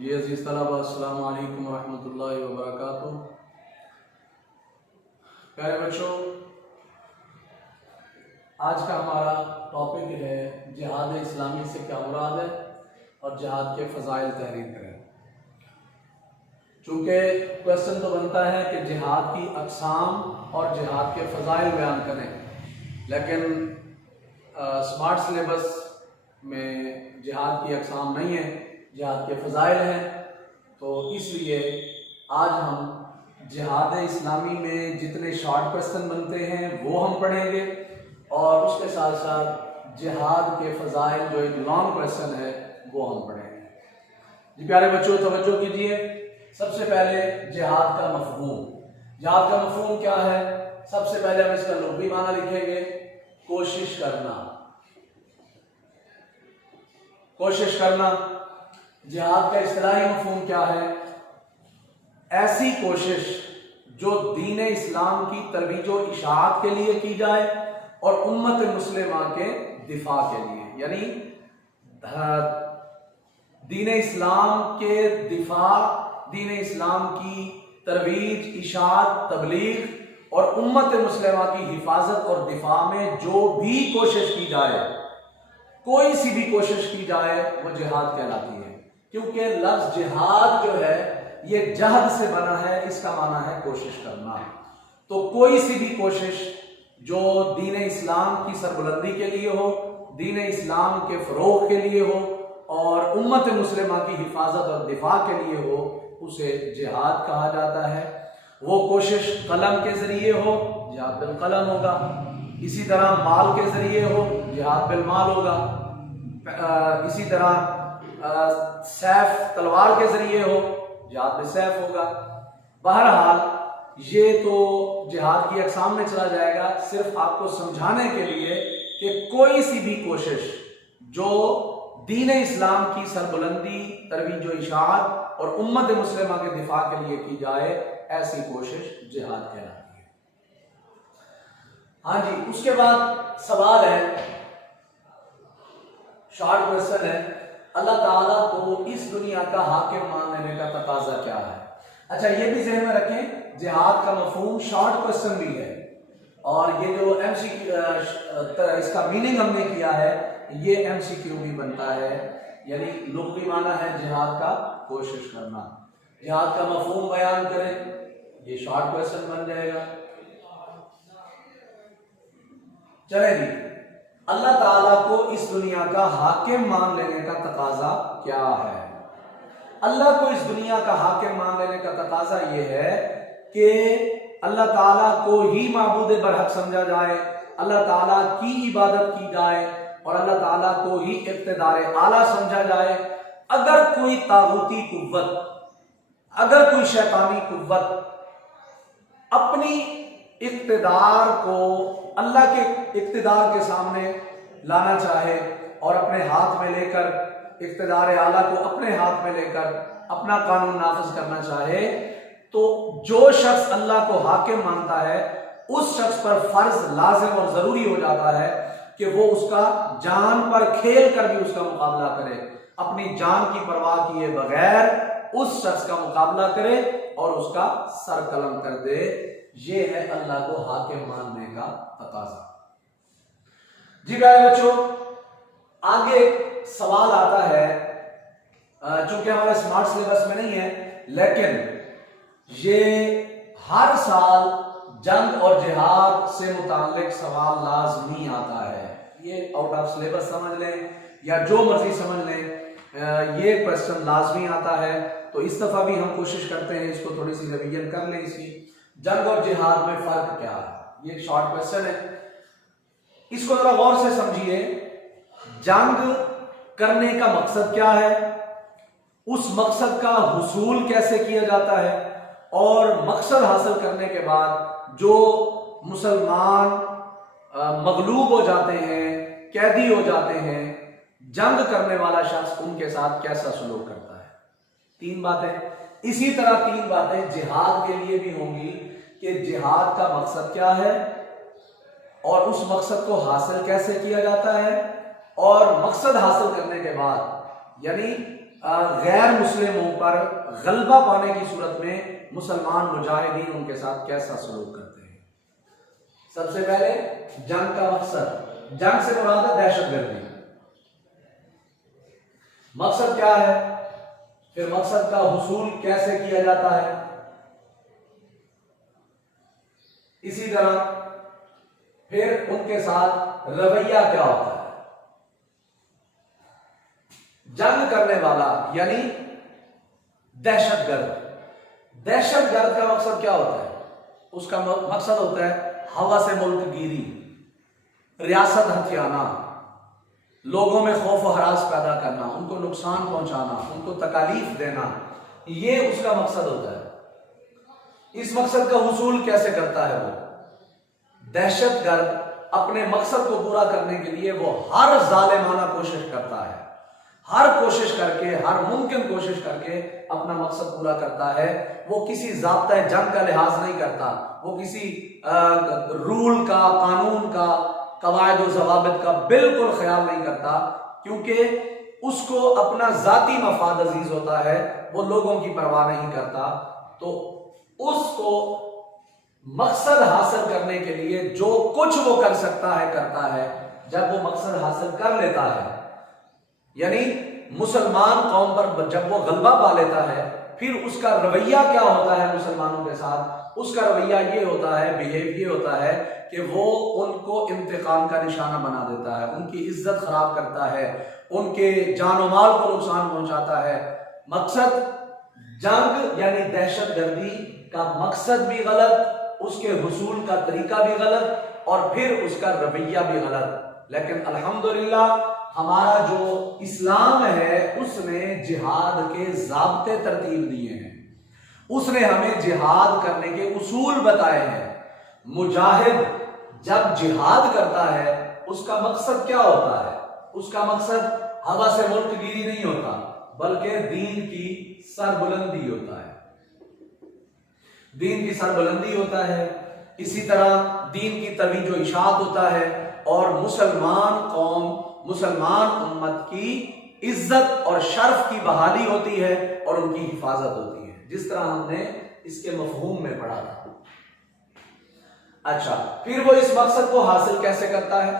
جی عزیز طلبہ، السلام علیکم ورحمۃ اللہ وبرکاتہ۔ پیارے بچوں، آج کا ہمارا ٹاپک ہے جہاد اسلامی سے کیا مراد ہے اور جہاد کے فضائل تحریر کریں۔ چونکہ کوشچن تو بنتا ہے کہ جہاد کی اقسام اور جہاد کے فضائل بیان کریں، لیکن اسمارٹ سلیبس میں جہاد کی اقسام نہیں ہے، جہاد کے فضائل ہیں۔ تو اس لیے آج ہم جہاد اسلامی میں جتنے شارٹ کوشچن بنتے ہیں وہ ہم پڑھیں گے، اور اس کے ساتھ ساتھ جہاد کے فضائل جو ایک لانگ کوشچن ہے وہ ہم پڑھیں گے۔ جی پیارے بچوں، توجہ کیجیے۔ سب سے پہلے جہاد کا مفہوم۔ جہاد کا مفہوم کیا ہے؟ سب سے پہلے ہم اس کا لغوی معنی لکھیں گے، کوشش کرنا۔ کوشش کرنا۔ جہاد کا اصطلاحی مفہوم کیا ہے؟ ایسی کوشش جو دین اسلام کی ترویج و اشاعت کے لیے کی جائے اور امت مسلمہ کے دفاع کے لیے، یعنی دین اسلام کے دفاع، دین اسلام کی ترویج، اشاعت، تبلیغ اور امت مسلمہ کی حفاظت اور دفاع میں جو بھی کوشش کی جائے، کوئی سی بھی کوشش کی جائے، وہ جہاد کہلاتی ہے۔ کیونکہ لفظ جہاد جو ہے یہ جہد سے بنا ہے، اس کا معنی ہے کوشش کرنا۔ تو کوئی سی بھی کوشش جو دین اسلام کی سربلندی کے لیے ہو، دین اسلام کے فروغ کے لیے ہو اور امت مسلمہ کی حفاظت اور دفاع کے لیے ہو، اسے جہاد کہا جاتا ہے۔ وہ کوشش قلم کے ذریعے ہو، جہاد بالقلم ہوگا۔ اسی طرح مال کے ذریعے ہو، جہاد بالمال ہوگا۔ اسی طرح سیف تلوار کے ذریعے ہو، جہاد بالسیف ہوگا۔ بہرحال یہ تو جہاد کی اقسام میں چلا جائے گا، صرف آپ کو سمجھانے کے لیے کہ کوئی سی بھی کوشش جو دین اسلام کی سربلندی، ترویج و اشاعت اور امت مسلمہ کے دفاع کے لیے کی جائے، ایسی کوشش جہاد کہلاتی ہے۔ ہاں جی، اس کے بعد سوال ہے، شارٹ کوشچن ہے، اللہ تعالیٰ کو اس دنیا کا حاکم مان لینے کا تقاضا کیا ہے؟ اچھا، یہ بھی ذہن میں رکھیں، جہاد کا مفہوم شارٹ کوشچن بھی ہے، اور یہ جو ایم سی اس کا میننگ ہم نے کیا ہے، یہ ایم سی کیو بھی بنتا ہے، یعنی لغوی معنی ہے جہاد کا کوشش کرنا۔ جہاد کا مفہوم بیان کریں، یہ شارٹ کوشچن بن جائے گا۔ چلیں جی، اللہ تعالیٰ کو اس دنیا کا حاکم مان لینے کا تقاضا کیا ہے؟ اللہ کو اس دنیا کا حاکم مان لینے کا تقاضا یہ ہے کہ اللہ تعالیٰ کو ہی معبود برحق سمجھا جائے، اللہ تعالیٰ کی عبادت کی جائے اور اللہ تعالیٰ کو ہی اقتدار اعلیٰ سمجھا جائے۔ اگر کوئی طاغوتی قوت، اگر کوئی شیطانی قوت اپنی اقتدار کو اللہ کے اقتدار کے سامنے لانا چاہے اور اپنے ہاتھ میں لے کر، اقتدار اعلیٰ کو اپنے ہاتھ میں لے کر اپنا قانون نافذ کرنا چاہے، تو جو شخص اللہ کو حاکم مانتا ہے اس شخص پر فرض، لازم اور ضروری ہو جاتا ہے کہ وہ اس کا جان پر کھیل کر بھی اس کا مقابلہ کرے، اپنی جان کی پرواہ کیے بغیر اس شخص کا مقابلہ کرے اور اس کا سر قلم کر دے۔ یہ ہے اللہ کو حاکم ماننے کا تقاضا۔ جی پیارے بچوں، آگے سوال آتا ہے، چونکہ ہمارے اسمارٹ سلیبس میں نہیں ہے، لیکن یہ ہر سال جنگ اور جہاد سے متعلق سوال لازمی آتا ہے۔ یہ آؤٹ آف سلیبس سمجھ لیں یا جو مرضی سمجھ لیں، یہ کوشچن لازمی آتا ہے۔ تو اس دفعہ بھی ہم کوشش کرتے ہیں اس کو تھوڑی سی ریویژن کر لیں۔ اس کی جنگ اور جہاد میں فرق کیا ہے؟ یہ شارٹ کوشچن ہے، اس کو ذرا غور سے سمجھیے۔ جنگ کرنے کا مقصد کیا ہے، اس مقصد کا حصول کیسے کیا جاتا ہے، اور مقصد حاصل کرنے کے بعد جو مسلمان مغلوب ہو جاتے ہیں، قیدی ہو جاتے ہیں، جنگ کرنے والا شخص ان کے ساتھ کیسا سلوک کرتا ہے۔ تین باتیں۔ اسی طرح تین باتیں جہاد کے لیے بھی ہوں گی کہ جہاد کا مقصد کیا ہے اور اس مقصد کو حاصل کیسے کیا جاتا ہے، اور مقصد حاصل کرنے کے بعد، یعنی غیر مسلموں پر غلبہ پانے کی صورت میں مسلمان مجاہدین ان کے ساتھ کیسا سلوک کرتے ہیں؟ سب سے پہلے جنگ کا مقصد، جنگ سے مراد ہے دہشت گردی، مقصد کیا ہے، پھر مقصد کا حصول کیسے کیا جاتا ہے، اسی طرح پھر ان کے ساتھ رویہ کیا ہوتا ہے۔ جنگ کرنے والا یعنی دہشت گرد، دہشت گرد کا مقصد کیا ہوتا ہے؟ اس کا مقصد ہوتا ہے ہوا سے ملک گیری، ریاست ہتھیانا، لوگوں میں خوف و ہراس پیدا کرنا، ان کو نقصان پہنچانا، ان کو تکالیف دینا، یہ اس کا مقصد ہوتا ہے۔ اس مقصد کا حصول کیسے کرتا ہے وہ؟ دہشت گرد اپنے مقصد کو پورا کرنے کے لیے وہ ہر ظالمانہ کوشش کرتا ہے، ہر کوشش کر کے، ہر ممکن کوشش کر کے اپنا مقصد پورا کرتا ہے۔ وہ کسی ضابطۂ جنگ کا لحاظ نہیں کرتا، وہ کسی رول کا، قانون کا، قواعد و ضوابط کا بالکل خیال نہیں کرتا، کیونکہ اس کو اپنا ذاتی مفاد عزیز ہوتا ہے، وہ لوگوں کی پرواہ نہیں کرتا۔ تو اس کو مقصد حاصل کرنے کے لیے جو کچھ وہ کر سکتا ہے کرتا ہے۔ جب وہ مقصد حاصل کر لیتا ہے، یعنی مسلمان قوم پر جب وہ غلبہ پا لیتا ہے، پھر اس کا رویہ کیا ہوتا ہے مسلمانوں کے ساتھ؟ اس کا رویہ یہ ہوتا ہے، بیہیو یہ ہوتا ہے کہ وہ ان کو انتقام کا نشانہ بنا دیتا ہے، ان کی عزت خراب کرتا ہے، ان کے جان و مال کو نقصان پہنچاتا ہے۔ مقصد جنگ یعنی دہشت گردی کا مقصد بھی غلط، اس کے حصول کا طریقہ بھی غلط، اور پھر اس کا رویہ بھی غلط۔ لیکن الحمدللہ ہمارا جو اسلام ہے اس نے جہاد کے ضابطے ترتیب دیے ہیں، اس نے ہمیں جہاد کرنے کے اصول بتائے ہیں۔ مجاہد جب جہاد کرتا ہے اس کا مقصد کیا ہوتا ہے؟ اس کا مقصد ہوا سے ملک گیری نہیں ہوتا، بلکہ دین کی سربلندی ہوتا ہے، دین کی سربلندی ہوتا ہے، اسی طرح دین کی ترویج و اشاعت ہوتا ہے، اور مسلمان قوم، مسلمان امت کی عزت اور شرف کی بحالی ہوتی ہے اور ان کی حفاظت ہوتی ہے، جس طرح ہم نے اس کے مفہوم میں پڑھا تھا۔ اچھا، پھر وہ اس مقصد کو حاصل کیسے کرتا ہے؟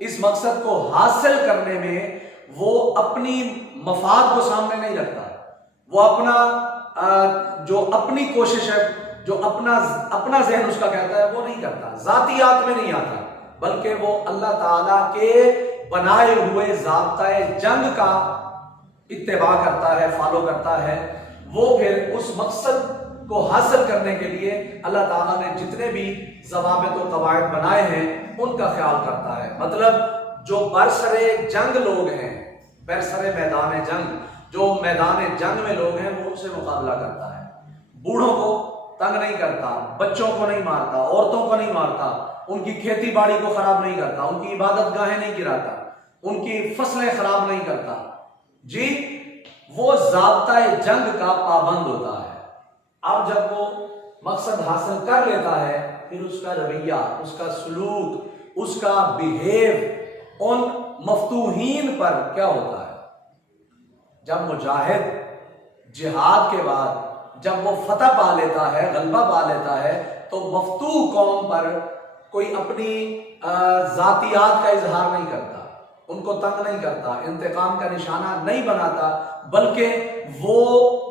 اس مقصد کو حاصل کرنے میں وہ اپنی مفاد کو سامنے نہیں رکھتا، وہ اپنا جو اپنی کوشش ہے، جو اپنا ذہن اس کا کہتا ہے وہ نہیں کرتا، ذاتیات میں نہیں آتا، بلکہ وہ اللہ تعالیٰ کے بنائے ہوئے ضابطۂ جنگ کا اتباع کرتا ہے، فالو کرتا ہے۔ وہ پھر اس مقصد کو حاصل کرنے کے لیے اللہ تعالیٰ نے جتنے بھی ضوابط و قواعد بنائے ہیں ان کا خیال کرتا ہے۔ مطلب جو برسرے جنگ لوگ ہیں، برسرے میدان جنگ، جو میدان جنگ میں لوگ ہیں، وہ ان سے مقابلہ کرتا ہے، بوڑھوں کو تنگ نہیں کرتا، بچوں کو نہیں مارتا، عورتوں کو نہیں مارتا، ان کی کھیتی باڑی کو خراب نہیں کرتا، ان کی عبادت گاہیں نہیں گراتا، ان کی فصلیں خراب نہیں کرتا، جی وہ ضابطۂ جنگ کا پابند ہوتا ہے۔ اب جب وہ مقصد حاصل کر لیتا ہے، پھر اس کا رویہ، اس کا سلوک، اس کا بیہیو ان مفتوحین پر کیا ہوتا ہے؟ جب مجاہد جہاد کے بعد جب وہ فتح پا لیتا ہے، غلبہ پا لیتا ہے، تو مفتوح قوم پر کوئی اپنی ذاتیات کا اظہار نہیں کرتا، ان کو تنگ نہیں کرتا، انتقام کا نشانہ نہیں بناتا، بلکہ وہ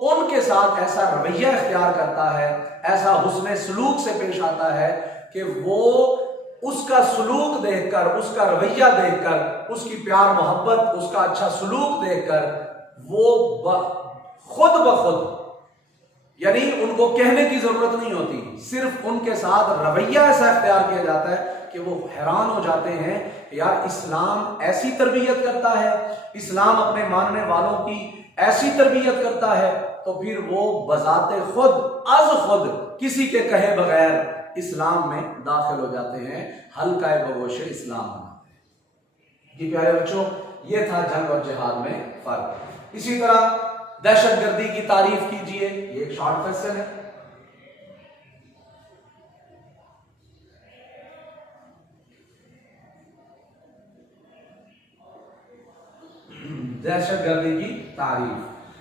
ان کے ساتھ ایسا رویہ اختیار کرتا ہے، ایسا حسن سلوک سے پیش آتا ہے کہ وہ اس کا سلوک دیکھ کر، اس کا رویہ دیکھ کر، اس کی پیار محبت، اس کا اچھا سلوک دیکھ کر وہ خود بخود، یعنی ان کو کہنے کی ضرورت نہیں ہوتی، صرف ان کے ساتھ رویہ ایسا اختیار کیا جاتا ہے کہ وہ حیران ہو جاتے ہیں، یار اسلام ایسی تربیت کرتا ہے، اسلام اپنے ماننے والوں کی ایسی تربیت کرتا ہے، تو پھر وہ بذات خود از خود کسی کے کہے بغیر اسلام میں داخل ہو جاتے ہیں، حلقہ بگوش اسلام بناتے ہیں۔ جی پیارے بچوں، یہ تھا جنگ اور جہاد میں فرق۔ اسی طرح دہشت گردی کی تعریف کیجئے، یہ ایک شارٹ کوسچن ہے۔ دہشت گردی کی تعریف،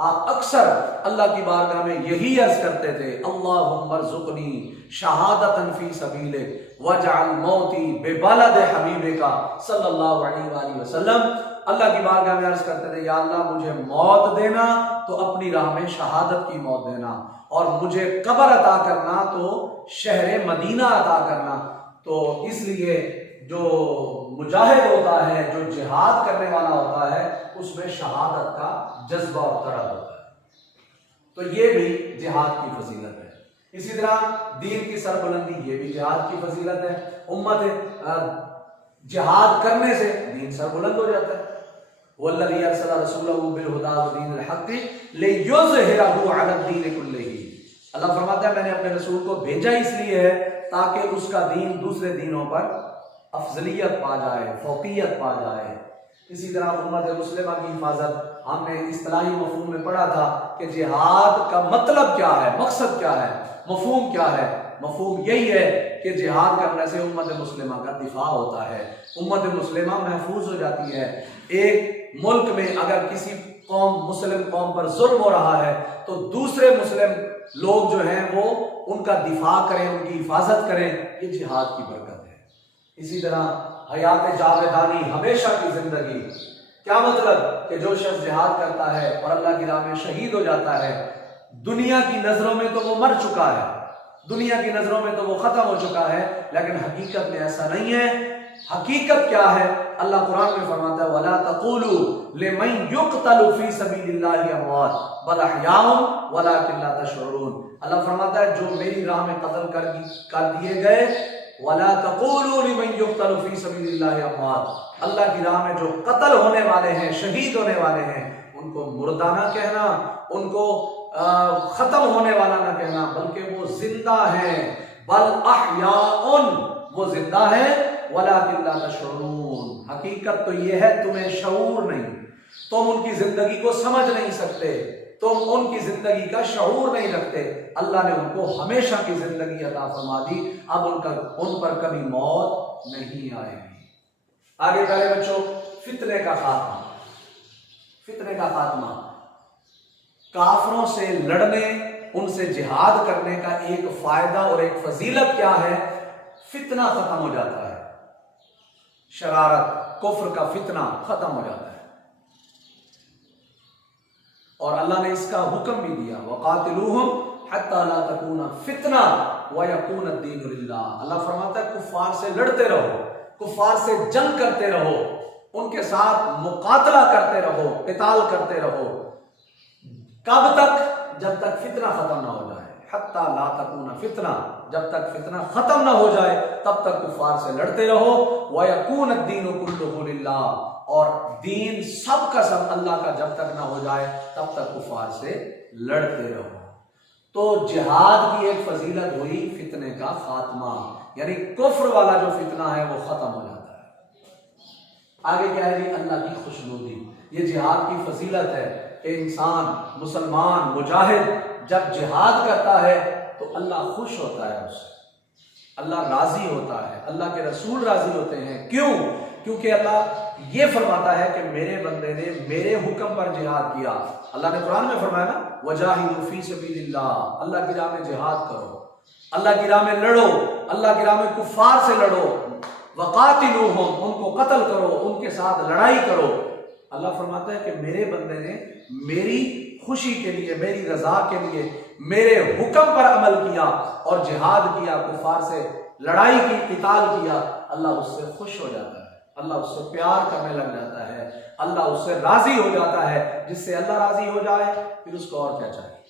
آپ اکثر اللہ کی بارگاہ میں یہی عرض کرتے تھے، اللہم ارزقنی شہادتا فی سبیلک واجعل موتی ببلد حبیبک صلی اللہ علیہ وآلہ وسلم۔ اللہ کی بارگاہ میں عرض کرتے تھے، یا اللہ مجھے موت دینا تو اپنی راہ میں شہادت کی موت دینا، اور مجھے قبر عطا کرنا تو شہر مدینہ عطا کرنا۔ تو اس لیے جو مجاہد ہوتا ہے، جو جہاد کرنے والا ہوتا ہے، اس میں شہادت کا جذبہ اور طلب ہوتا ہے۔ تو یہ بھی جہاد کی فضیلت ہے۔ اسی طرح دین کی سربلندی، یہ بھی جہاد کی فضیلت ہے۔ امت جہاد کرنے سے دین سربلند ہو جاتا ہے۔ والذی ارسل رسولہ بالہدی ودین الحق لیظہرہ علی الدین کلہ۔ اللہ فرماتا ہے میں نے اپنے رسول کو بھیجا اس لیے ہے تاکہ اس کا دین دوسرے دینوں پر افضلیت پا جائے، فوقیت پا جائے۔ اسی طرح امت مسلمہ کی حفاظت، ہم نے اصطلاحی مفہوم میں پڑھا تھا کہ جہاد کا مطلب کیا ہے، مقصد کیا ہے، مفہوم کیا ہے۔ مفہوم یہی ہے کہ جہاد کرنے سے امت مسلمہ کا دفاع ہوتا ہے، امت مسلمہ محفوظ ہو جاتی ہے۔ ایک ملک میں اگر کسی قوم، مسلم قوم پر ظلم ہو رہا ہے تو دوسرے مسلم لوگ جو ہیں وہ ان کا دفاع کریں، ان کی حفاظت کریں، یہ جہاد کی برکت ہے۔ اسی طرح حیات جاویدانی، ہمیشہ کی زندگی، کیا مطلب کہ جو شخص جہاد کرتا ہے اور اللہ کی راہ میں شہید ہو جاتا ہے، دنیا کی نظروں میں تو وہ مر چکا ہے، دنیا کی نظروں میں تو وہ ختم ہو چکا ہے، لیکن حقیقت میں ایسا نہیں ہے۔ حقیقت کیا ہے؟ اللہ قرآن میں فرماتا ہے وَلَا تَقُولُوا لِمَنْ يُقْتَلُ فِي سَبِيلِ اللَّهِ أَمْوَاتٌ بَلْ أَحْيَاءٌ وَلَٰكِن لَا تَشْعُرُونَ۔ اللہ فرماتا ہے جو میری راہ میں قتل کر دیے گئے، وَلَا تَقُولُوا لِمَنْ يُقْتَلُ فِي سَبِيلِ اللَّهِ أَمْوَاتٌ، اللہ کی راہ میں جو قتل ہونے والے ہیں، شہید ہونے والے ہیں، ان کو مردہ نہ کہنا، ان کو ختم ہونے والا نہ کہنا، بلکہ وہ زندہ ہیں۔ بل احیاء، وہ زندہ ہیں، ولیکن لا تشعرون، حقیقت تو یہ ہے تمہیں شعور نہیں، تم ان کی زندگی کو سمجھ نہیں سکتے، تم ان کی زندگی کا شعور نہیں رکھتے۔ اللہ نے ان کو ہمیشہ کی زندگی عطا فرما دی، اب ان پر کبھی موت نہیں آئے گی۔ آگے پہلے بچوں، فتنے کا خاتمہ، فتنے کا خاتمہ، کافروں سے لڑنے، ان سے جہاد کرنے کا ایک فائدہ اور ایک فضیلت کیا ہے؟ فتنہ ختم ہو جاتا ہے، شرارت، کفر کا فتنہ ختم ہو جاتا ہے، اور اللہ نے اس کا حکم بھی دیا وَقَاتِلُوهُمْ حَتَّى لَا تَكُونَ فِتْنَةٌ وَيَكُونَ الدِّينُ لِلَّهِ۔ اللہ فرماتا ہے کفار سے لڑتے رہو، کفار سے جنگ کرتے رہو، ان کے ساتھ مقاتلہ کرتے رہو، قتال کرتے رہو، کب تک؟ جب تک فتنہ ختم نہ ہو جائے، حتی لا تکون فتنہ، جب تک فتنہ ختم نہ ہو جائے تب تک کفار سے لڑتے رہو۔ وَيَكُونَ الدِّينُ كُلُّهُ لِلَّهِ، اور دین سب کا سب اللہ کا جب تک نہ ہو جائے تب تک کفار سے لڑتے رہو۔ تو جہاد کی ایک فضیلت ہوئی فتنے کا خاتمہ، یعنی کفر والا جو فتنہ ہے وہ ختم ہو جاتا ہے۔ آگے کیا ہے جی؟ اللہ کی خوشنودی، یہ جہاد کی فضیلت ہے کہ انسان، مسلمان، مجاہد جب جہاد کرتا ہے تو اللہ خوش ہوتا ہے اس سے، اللہ راضی ہوتا ہے، اللہ کے رسول راضی ہوتے ہیں۔ کیوں؟ کیونکہ اللہ یہ فرماتا ہے کہ میرے بندے نے میرے حکم پر جہاد کیا۔ اللہ نے قرآن میں فرمایا نا وَجَاهِدُوا فِي سَبِيلِ اللَّهِ، اللہ کی راہ میں جہاد کرو، اللہ کی راہ میں لڑو، اللہ کی راہ میں کفار سے لڑو، وَقَاتِلُوهُمْ، ان کو قتل کرو، ان کے ساتھ لڑائی کرو۔ اللہ فرماتا ہے کہ میرے بندے نے میری خوشی کے لیے، میری رضا کے لیے میرے حکم پر عمل کیا اور جہاد کیا، کفار سے لڑائی کی، قتال کیا، اللہ اس سے خوش ہو جاتا ہے، اللہ اس سے پیار کرنے لگ جاتا ہے، اللہ اس سے راضی ہو جاتا ہے۔ جس سے اللہ راضی ہو جائے پھر اس کو اور کیا چاہیے؟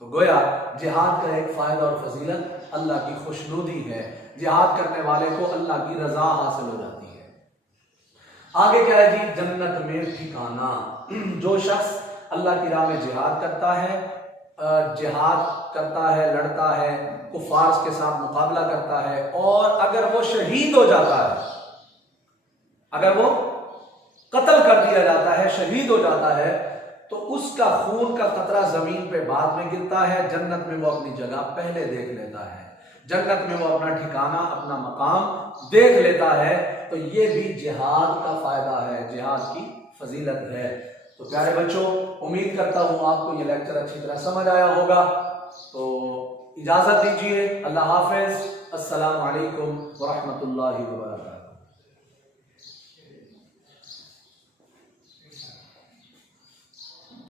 تو گویا جہاد کا ایک فائدہ اور فضیلت اللہ کی خوشنودی ہے، جہاد کرنے والے کو اللہ کی رضا حاصل ہو جاتی ہے۔ آگے کیا ہے جی؟ جنت میں ٹھکانہ۔ جو شخص اللہ کی راہ میں جہاد کرتا ہے، لڑتا ہے، کفار کے ساتھ مقابلہ کرتا ہے، اور اگر وہ شہید ہو جاتا ہے، اگر وہ قتل کر دیا جاتا ہے، شہید ہو جاتا ہے، تو اس کا خون کا قطرہ زمین پہ بعد میں گرتا ہے، جنت میں وہ اپنی جگہ پہلے دیکھ لیتا ہے، جنت میں وہ اپنا ٹھکانہ، اپنا مقام دیکھ لیتا ہے۔ تو یہ بھی جہاد کا فائدہ ہے، جہاد کی فضیلت ہے۔ تو پیارے بچوں، امید کرتا ہوں آپ کو یہ لیکچر اچھی طرح سمجھ آیا ہوگا، تو اجازت دیجیے، اللہ حافظ، السلام علیکم ورحمۃ اللہ وبرکاتہ۔